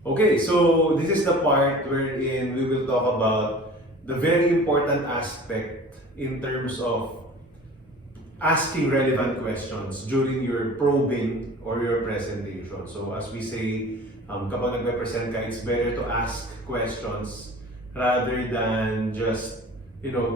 Okay, so this is the part wherein we will talk about the very important aspect in terms of asking relevant questions during your probing or your presentation. So as we say, kapag nagpe-present ka, it's better to ask questions rather than just,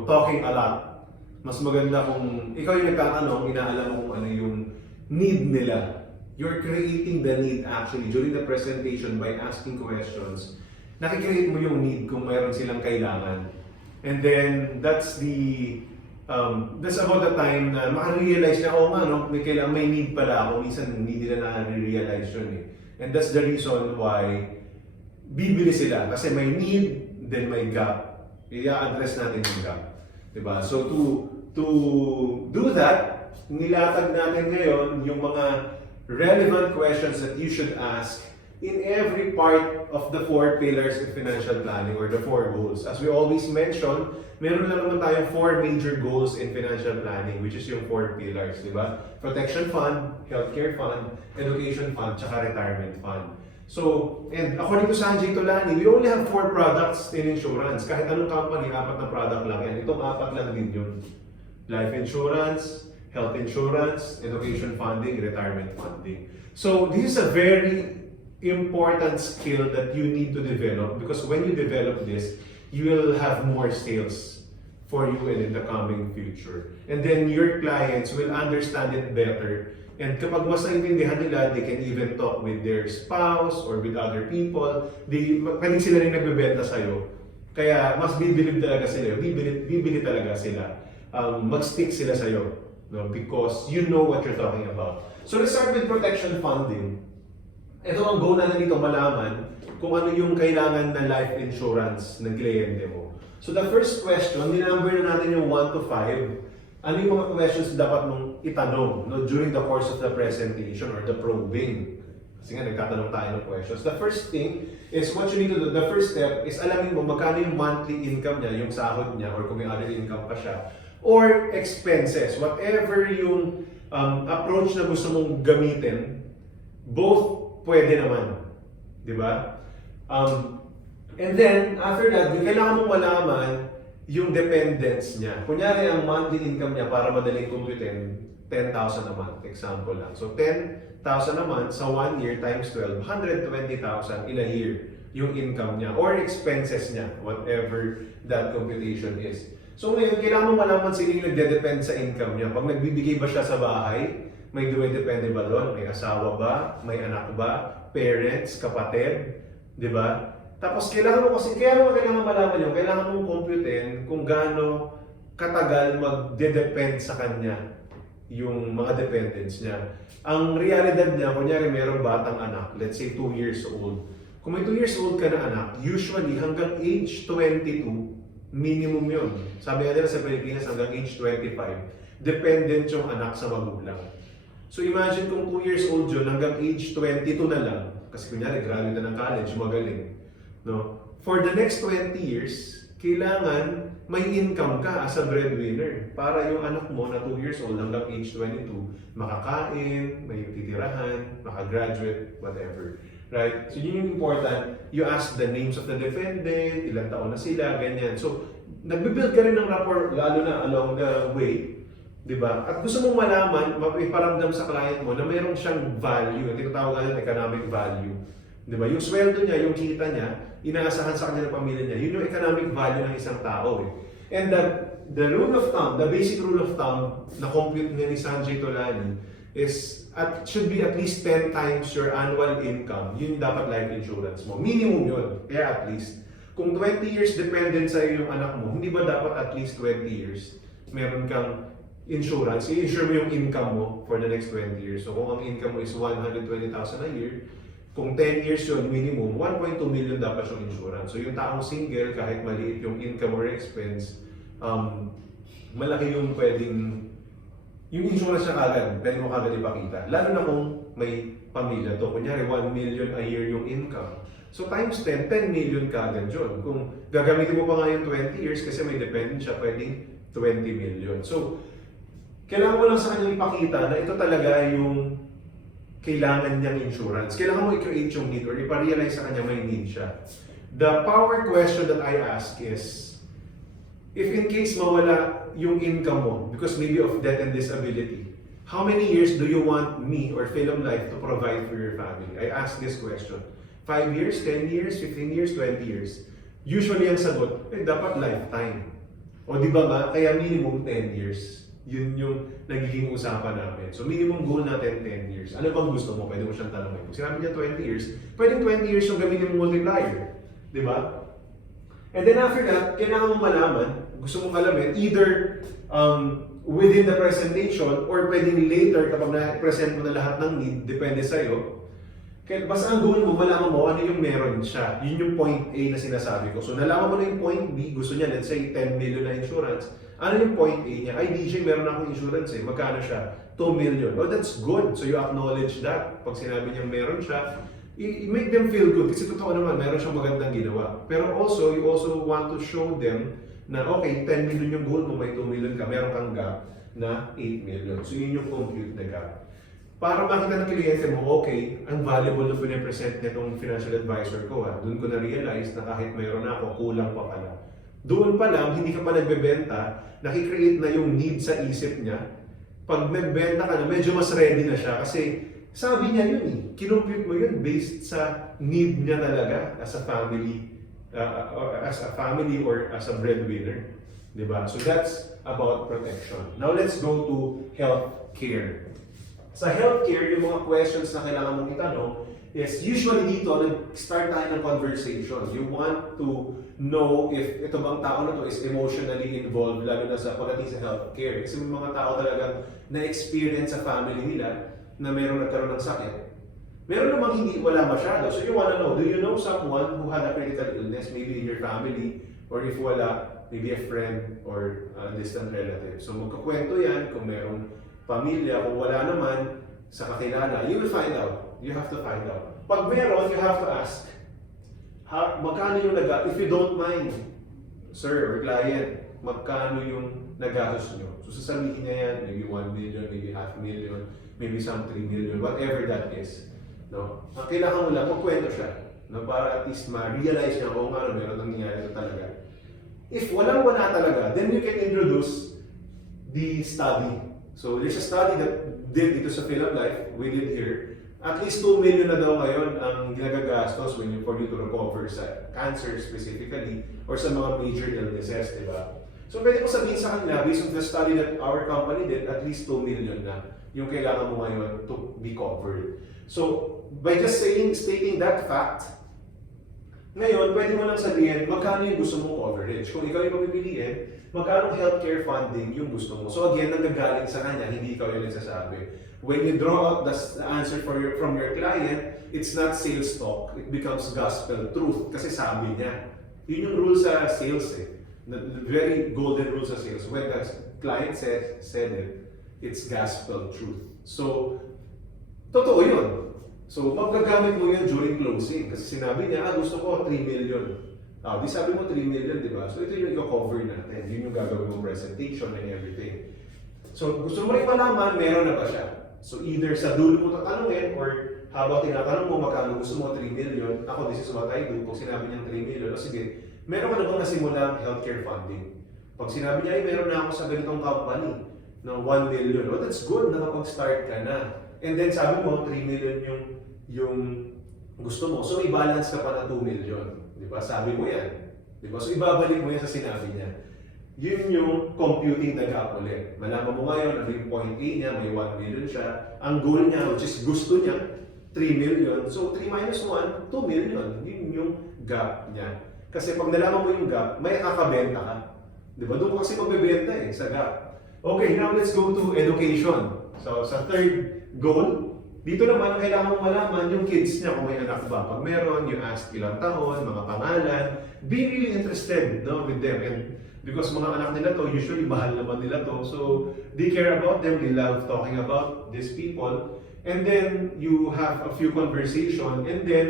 talking a lot. Mas maganda kung ikaw yung nagtatanong, inaalam mo kung ano yung need nila. You're creating the need actually during the presentation by asking questions. Nakikreate mo yung need kung mayroon silang kailangan. And then, that's about the time na makarealize na, may need pala ako. Minsan, hindi nila na-realize yun eh. And that's the reason why bibili sila. Kasi may need, then may gap. I-address natin yung gap. Diba? So, to do that, nilatag natin ngayon yung mga relevant questions that you should ask in every part of the 4 pillars of financial planning or the 4 goals. As we always mention, meron lang naman tayong 4 major goals in financial planning, which is yung 4 pillars, di ba? Protection fund, healthcare fund, education fund, tsaka retirement fund. So, and according to Sanjay Tolani, we only have 4 products in insurance. Kahit anong company, 4 na product lang yan. Itong 4 lang din yun. Life insurance, health insurance, education funding, retirement funding. So this is a very important skill that you need to develop because when you develop this, you will have more sales for you and in the coming future. And then your clients will understand it better. And kapag mas naintindihan nila, they can even talk with their spouse or with other people. Pwede sila rin nagbebenta sa'yo. Kaya mas bibilib talaga sila. Bibili talaga sila. Mag-stick sila sa'yo. No, because you know what you're talking about. So let's start with protection funding. Ito ang goal na dito malaman kung ano yung kailangan na life insurance ng kliyente mo. So the first question, ninumber na natin yung 1 to 5. Ano yung mga questions dapat mong itanong during the course of the presentation or the probing? Kasi nga nagtatanong tayo ng questions. The first thing is what you need to do. The first step is alamin mo magkano yung monthly income niya, yung sahod niya, or kung may other income pa siya. Or expenses, whatever yung approach na gusto mong gamitin, both pwede naman. Di ba? And then, after that, kailangan mong malaman yung dependence niya. Kunyari, ang monthly income niya para madaling kumputin, 10,000 a month, example lang. So, 10,000 a month sa 1 year times 12, 120,000 in a year yung income niya or expenses niya, whatever that computation is. So ngayon, kailangan mo malaman sino yung nagde-depend sa income niya. Pag nagbibigay ba siya sa bahay, may dumidepende ba doon? May asawa ba? May anak ba? Parents? Kapatid? Di ba? Tapos kailangan mo kasi, kaya mo kailangan malaman yun, kailangan mong computein kung gaano katagal magde-depend sa kanya yung mga dependents niya. Ang realidad niya, kunyari mayroong batang anak, let's say 2 years old. Kung may 2 years old ka na anak, usually hanggang age 22, minimum yun. Sabi nga nila sa Pilipinas hanggang age 25, dependent yung anak sa magulang. So imagine kung 2 years old yun, hanggang age 22 na lang, kasi kunyari graduate na ng college, magaling. No? For the next 20 years, kailangan may income ka as a breadwinner para yung anak mo na 2 years old hanggang age 22, makakain, may titirahan, makagraduate, whatever. Right? So yun yung important. You ask the names of the defendant, ilang taon na sila, ganyan. So, nagbibuild ka rin ng rapport, lalo na along the way, di ba? At gusto mong malaman, iparamdam sa client mo na mayroon siyang value, yung tinatawag natin economic value. Di ba? Yung sweldo niya, yung kita niya, inaasahan sa kanya ng pamilya niya, yun yung economic value ng isang tao. Eh. And the rule of thumb, the basic rule of thumb na compute ni Sanjay Tolani is should be at least 10 times your annual income. Yun dapat life insurance mo. Minimum yun. Kaya at least. Kung 20 years dependent sa'yo yung anak mo, hindi ba dapat at least 20 years meron kang insurance? I-insure mo yung income mo for the next 20 years. So kung ang income mo is 120,000 a year, kung 10 years yun, minimum, 1.2 million dapat yung insurance. So yung taong single, kahit maliit yung income or expense, malaki yung pwedeng yung insurance niya kagad, pwede mo kagad ipakita. Lalo na kung may pamilya to. Kunyari, 1 million a year yung income. So times 10, 10 million kagad yun. Kung gagamitin mo pa nga yung 20 years kasi may dependent siya, pwedeng 20 million. So, kailangan mo lang sa kanya ipakita na ito talaga yung kailangan niyang insurance. Kailangan mo i-create yung need or iparealize sa kanya may need siya. The power question that I ask is, if in case mawala yung income mo because maybe of death and disability, how many years do you want me or Film Life to provide for your family? I ask this question. 5 years, 10 years, 15 years, 20 years. Usually ang sagot, dapat lifetime. O di ba nga, kaya minimum 10 years. Yun yung nagiging usapan namin. So minimum goal natin 10 years. Ano bang gusto mo? Pwede mo siyang tanongin. Kung sinabi niya 20 years, pwedeng 20 years yung gamitin mo multiplier. Di ba? And then after that, kailangan mo malaman, gusto mong alamin, either within the presentation or pwedeng later kapag na-present mo na lahat ng need, depende sa'yo. Kaya basta ang goal mo, malaman mo ano yung meron siya. Yun yung point A na sinasabi ko. So nalaman mo na yung point B, gusto niya, let's say 10 million na insurance. Ano yung point A niya? Ay DJ, meron akong insurance eh. Magkano siya? 2 million. Oh, that's good. So you acknowledge that. Pag sinabi niya meron siya, make them feel good. Kasi totoo naman, meron siyang magandang ginawa. Pero also, you also want to show them na okay, 10 million yung goal mo, may 2 million ka, meron kang gap na 8 million. So yun yung compute na gap. Para makita ng kliyente mo, okay, ang valuable na pinipresent nitong financial advisor ko, doon ko na-realize na kahit mayroon ako, kulang pa pala. Doon pa lang, hindi ka pa nagbebenta, nakikreate na yung need sa isip niya. Pag nagbenta ka na, medyo mas ready na siya kasi sabi niya yun eh, kinumpute mo yun based sa need niya talaga as a family, or as a breadwinner. Diba? So that's about protection. Now let's go to health care. Sa healthcare, yung mga questions na kailangan mong itanong is usually dito, nag-start tayo ng conversation. You want to know if ito bang tao na to is emotionally involved, lalo na sa pagdating sa healthcare. Kasi may mga tao talagang na-experience sa family nila na meron nagkaroon ng sakit. Meron namang hindi, wala masyado. So you wanna know, do you know someone who had a critical illness, maybe in your family, or if wala, maybe a friend or a distant relative. So magkakwento yan kung merong pamilya, kung wala naman sa kakilala, you will find out. You have to find out. Pag meron, you have to ask, magkano yung if you don't mind, sir or client, magkano yung nagastos nyo? So sasabihin niya yan, maybe 1 million, maybe half million, maybe some 3 million, whatever that is. No? Ang kailangan mo lang, magkwento siya. No? Para at least ma-realize niya kung ano, meron nangyayari na talaga. If walang-wala talaga, then you can introduce the study. So there's a study that did dito sa Film Life, we did here. At least 2 million na daw ngayon ang ginagagastos for you to recover sa cancer specifically or sa mga major illnesses, di ba? So pwede ko sabihin sa kanila, based on the study that our company did, at least 2 million na yung kailangan mo ngayon to be covered. So by just stating that fact, ngayon, pwede mo lang sabihin, magkano yung gusto mong coverage. Kung ikaw yung pipiliin, magkano healthcare funding yung gusto mo. So again, nanggagaling sa kanya, hindi ikaw yung nagsasabi. When you draw out the answer from your client, it's not sales talk, it becomes gospel truth. Kasi sabi niya, yun yung rule sa sales eh. The very golden rule sa sales. When the client said it, it's gospel truth. So, totoo yun. So, magagamit mo yun during closing. Kasi sinabi niya, gusto ko 3 million. Di sabi mo 3 million, di ba? So, ito yung i-cover natin. Yun yung gagawin mo presentation and everything. So, gusto mo rin malaman, meron na ba siya? So, either sa dulo mo tatanungin or habang tinatanong mo, magkano gusto mo 3 million, ako, this is what I do. Kung sinabi niya 3 million, o sige, meron ka na bang nasimulang healthcare funding? Pag sinabi niya, meron na ako sa ganitong company ng 1 million. Oh, that's good, nakapag-start ka na. And then sabi mo, 3 million yung gusto mo. So, i-balance ka pa ng 2 million. Di ba? Sabi mo yan. Di ba? So, ibabalik mo yan sa sinabi niya. Yun yung computing the gap ulit. Malaman mo ngayon, ano yung point A niya, may 1 million siya. Ang goal niya, which is gusto niya, 3 million. So, 3 minus 1, 2 million. Yun yung gap niya. Kasi pag nalaman mo yung gap, may kakabenta ka. Di ba? Doon mo kasi magbebenta sa gap. Okay, now let's go to education. So, sa third goal, dito naman, kailangan mong malaman yung kids niya kung may anak ba. Pag meron, you ask ilang taon, mga pangalan, be really interested with them. And because mga anak nila to, usually mahal naman nila to. So, they care about them, they love talking about these people. And then, you have a few conversation. And then,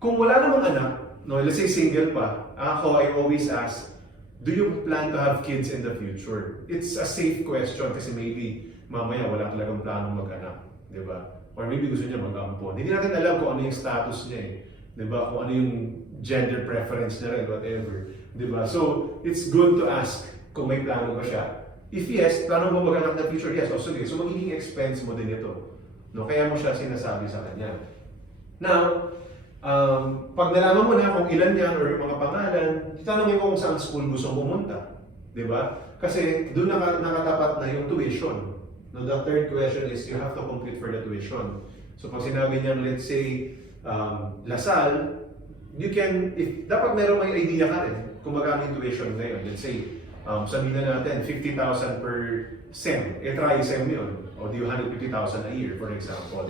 kung wala namang anak, let's say single pa, ako, I always ask, do you plan to have kids in the future? It's a safe question kasi maybe mamaya wala talagang planong mag-anak. Diba? Or maybe gusto niya mag-ampon. Hindi natin alam kung ano yung status niya eh. Diba? Kung ano yung gender preference niya rin, whatever. Diba? So, it's good to ask kung may plano ba siya. If yes, plano mo mag-anak na future? Yes, o sige. So, magiging expense mo din ito. No? Kaya mo siya sinasabi sa kanya. Now, pag nalaman mo na kung ilan yan or yung mga pangalan, tanongin mo kung saan school gusto pumunta. Diba? Kasi doon nakatapat na yung tuition. No, the third question is you have to compute for the tuition. So pag sinabi niya, let's say, Lasal, you can, dapat meron may idea ka rin kung magkano yung tuition ngayon. Let's say, sabihin na natin, 50,000 per SEM. Try-SEM yun. O di 150,000 a year, for example.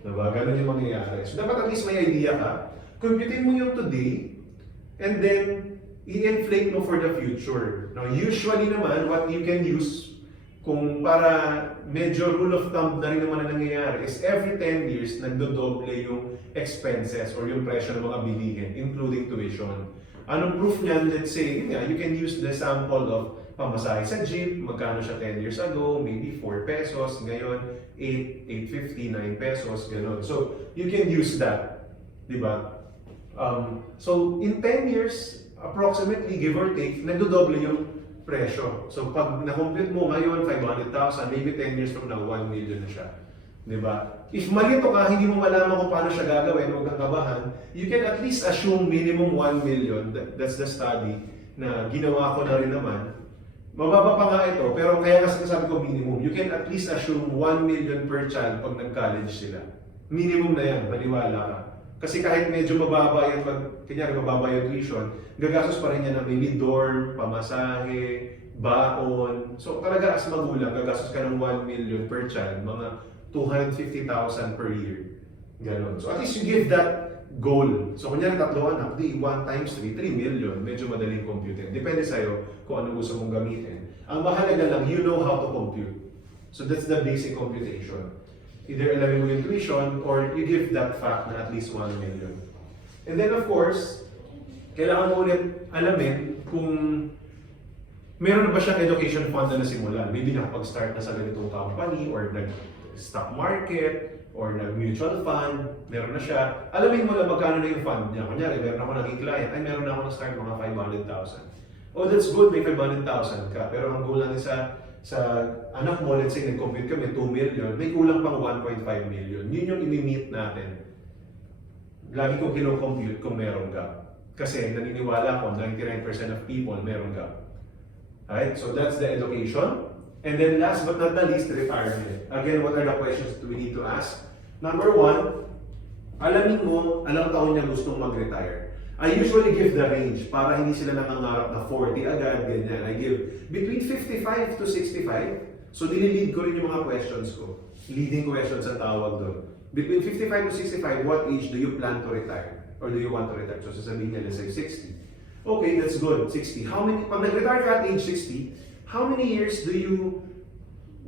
Diba? Ganun yung mangyayari. So dapat at least may idea ka. Computin mo yung today, and then i-inflate mo for the future. Now, usually naman, what you can use, kung para medyo rule of thumb na rin naman na nangyayari, is every 10 years, nagdodoble yung expenses or yung presyo ng mga bilihin, including tuition. Anong proof niyan? Let's say, you can use the sample of pamasahe sa jeep, magkano siya 10 years ago, maybe 4 pesos, ngayon 8, 8.50, 9 pesos, gano'n. So, you can use that, di ba? So, in 10 years, approximately, give or take, nagdodoble yung presyo. So, pag na-complete mo ngayon, 500,000, maybe 10 years from now, 1 million na siya. Di ba? If malito ka, hindi mo malaman kung paano siya gagawin, huwag kang kabahan, you can at least assume minimum 1 million. That's the study na ginawa ko na rin naman. Mababa pa nga ito, pero kaya nga sabi ko minimum. You can at least assume 1 million per child pag nag-college sila. Minimum na yan, maniwala ka. Kasi kahit medyo mababa yan, kanyari mababa yung tuition, gagastos pa rin yan na maybe dorm, pamasahe, baon. So talaga as magulang, gagastos ka ng 1 million per child, mga 250,000 per year. Ganon. So at least you give that goal. So kunyari 3 anak, di 1 times 3, 3 million. Medyo madaling compute. Depende sa'yo kung ano gusto mong gamitin. Ang mahalaga lang, you know how to compute. So that's the basic computation. Either alamin mo yung tuition or you give that fact na at least 1 million. And then of course, kailangan mo ulit alamin kung meron na ba siyang education fund na nasimulan. Maybe nakapag-start na sa ganitong company or nag-stock market or nag-mutual fund, meron na siya. Alamin mo lang magkano na yung fund niya. Kunyari, meron ako naging client, ay meron na ako na-start mga 500,000. Oh, that's good, may 500,000 ka. Pero ang goal lang sa anak mo, let's say, nag-compute kami 2 million, may kulang pang 1.5 million. Yun yung imi-meet natin. Lagi kong kino-compute kung meron ka. Kasi naniniwala ko, 99% of people meron ka. Right? So that's the education. And then last but not the least, retirement. Again, what are the questions that we need to ask? Number 1, alamin mo, anong taon niya gustong mag-retire. I usually give the range para hindi sila nangangarap na 40 agad, ganyan. I give between 55 to 65. So, nililid ko rin yung mga questions ko. Leading questions ang tawag doon. Between 55 to 65, what age do you plan to retire? Or do you want to retire? So, sasabihin niya, let's say 60. Okay, that's good. 60. Pag nag-retire ka at age 60, how many years do you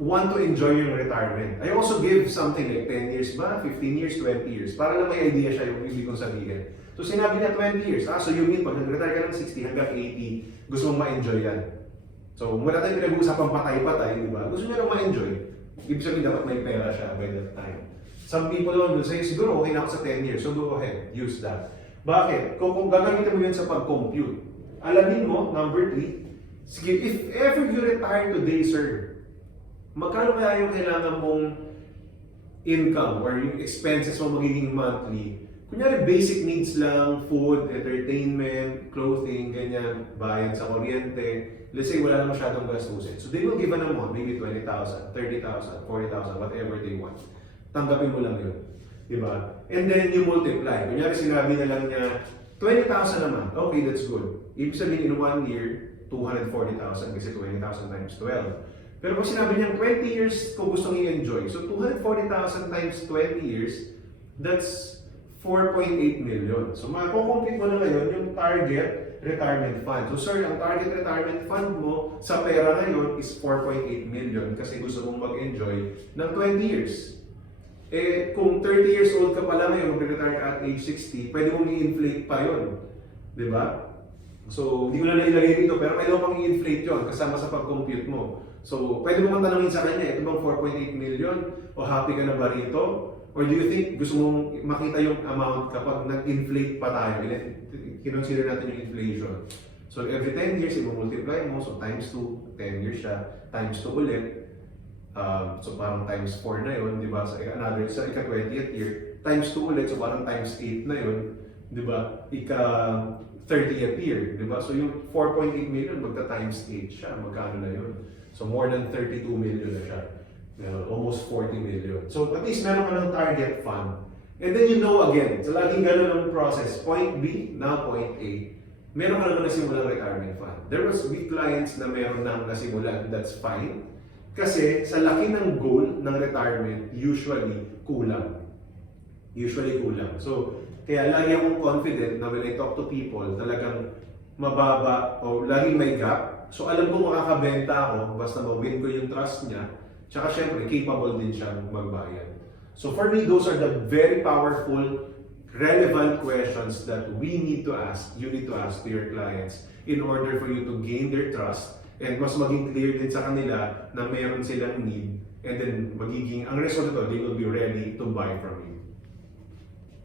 want to enjoy your retirement? I also give something like 10 years ba, 15 years, 20 years, para lang may idea siya yung ibig kong sabihin. So sinabi niya 20 years, so you mean pag nag-retire ka ng 60 hanggang 80, gusto mong ma-enjoy yan. So wala tayong pinag-uusapang patay-patay, di ba? Gusto niya lang ma-enjoy. Ibig sabihin dapat may pera siya by that time. Some people will say, siguro okay na ako sa 10 years, so go ahead, use that. Bakit? Kung gagamitin mo yun sa pag-compute, alamin mo, number 3, sige, if ever you retire today, sir, magkano kaya yung kailangan mong income or yung expenses mo magiging monthly? Kunyari, basic needs lang, food, entertainment, clothing, ganyan, bayad sa kuryente. Let's say wala na masyadong gastusin. So they will give an amount, maybe 20,000, 30,000, 40,000, whatever they want. Tanggapin mo lang yun. Diba? And then you multiply. Kunyari, sinabi na lang niya, 20,000 naman. Okay, that's good. Ibig sabihin, in 1 year, 240,000 kasi 20,000 times 12. Pero kung sinabi niya 20 years ko gustong i-enjoy, so 240,000 times 20 years, that's 4.8 million. So makukompute mo na ngayon yung target retirement fund. So sir, ang target retirement fund mo sa pera ngayon is 4.8 million kasi gusto mong mag-enjoy ng 20 years. Eh, kung 30 years old ka pala ngayon, mag-retire ka at age 60, pwede mong i-inflate pa yun. Diba? So, hindi ko na nailagay dito, pero pwede mo pang i-inflate yun kasama sa pag-compute mo. So, pwede mo man tanongin sa kanya, ito bang 4.8 million? O happy ka na ba rito? Or do you think gusto mong makita yung amount kapag nag-inflate pa tayo? Kinonsider natin yung inflation. So every 10 years, i-multiply mo. So times 2, 10 years siya. Times 2 ulit. So parang times 4 na yun, di ba? Sa ika-20th year. Times 2 ulit, so parang times 8 na yun. Di ba? Ika-30th year, di ba? So yung 4.8 million, magta-times 8 siya. Magkano na yun? So more than 32 million na siya. Almost 40 million. So at least meron ka ng target fund. And then you know again, so laging ganun ang process. Point B, now point A. Meron ka naman nasimulang retirement fund. There was big clients na meron nang nasimulan, that's fine. Kasi sa laki ng goal ng retirement, usually kulang. So, kaya lagi akong confident na when I talk to people, talagang mababa o laging may gap. So alam ko makakabenta ako, basta ma-win ko yung trust niya. Tsaka syempre, capable din siyang magbayad. So for me, those are the very powerful, relevant questions that we need to ask, you need to ask to your clients in order for you to gain their trust and mas maging clear din sa kanila na meron silang need and then ang result nito, they will be ready to buy from you.